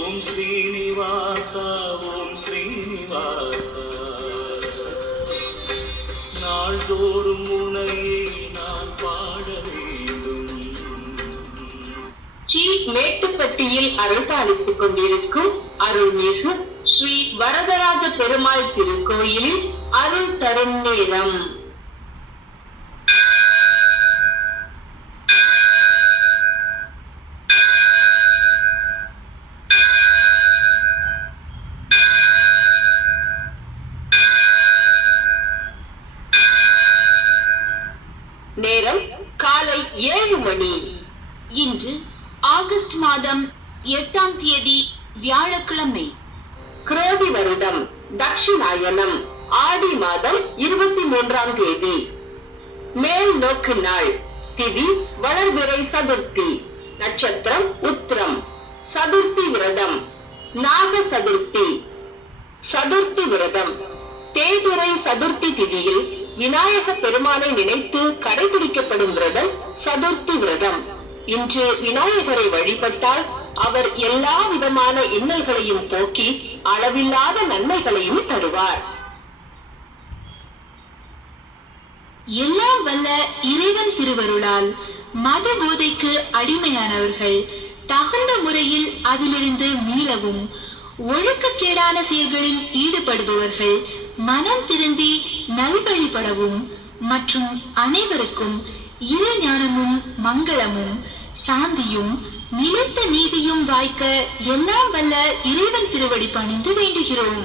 ஓம் ஸ்ரீனிவாசா ஓம் ஸ்ரீனிவாசா நாள்தோறும் உனையை நான் பாட வேண்டும். ஸ்ரீ மேட்டுப்பட்டியில் அருள்பாலித்துக் கொண்டிருக்கும் அருள்மிகு ஸ்ரீ வரதராஜ பெருமாள் திருக்கோயிலில் அருள் தரும் நேரம். நேரம் காலை 7 மணி. இன்று ஆகஸ்ட் மாதம் 8ஆம் தேதி வியாழக்கிழமை. குரோதி வருடம் தட்சிணாயனம் ஆடி மாதம் 23ஆம் தேதி. மேல் நோக்கு நாள். திதி வளர்பிறை சதுர்த்தி. நட்சத்திரம் உத்திரம். சதுர்த்தி விரதம் நாக சதுர்த்தி. சதுர்த்தி விரதம் தேய்பிறை சதுர்த்தி திதியில் விநாயக பெருமானை நினைத்து கடைபிடிக்கப்படும் விரதம் சதுர்த்தி விரதம். இன்று விநாயகரை வழிபட்டால் அவர் எல்லா விதமான இன்னல்களையும் போக்கி அளவில்லாத நன்மைகளையும் தருவார். எல்லாம் வல்ல இறைவன் திருவருளால் மத போதைக்கு அடிமையானவர்கள் தகுந்த முறையில் அதிலிருந்து மீளவும், ஒழுக்கக்கேடான செயல்களில் ஈடுபடுபவர்கள் மனம் திருந்தி நல்வழிபடவும் மற்றும் அனைவருக்கும் இறை ஞானமும் மங்களமும் சாந்தியும் நிலைத்த நீதியும் வாய்க்க எல்லாம் வல்ல இறைவன் திருவடி பணிந்து வேண்டுகிறோம்.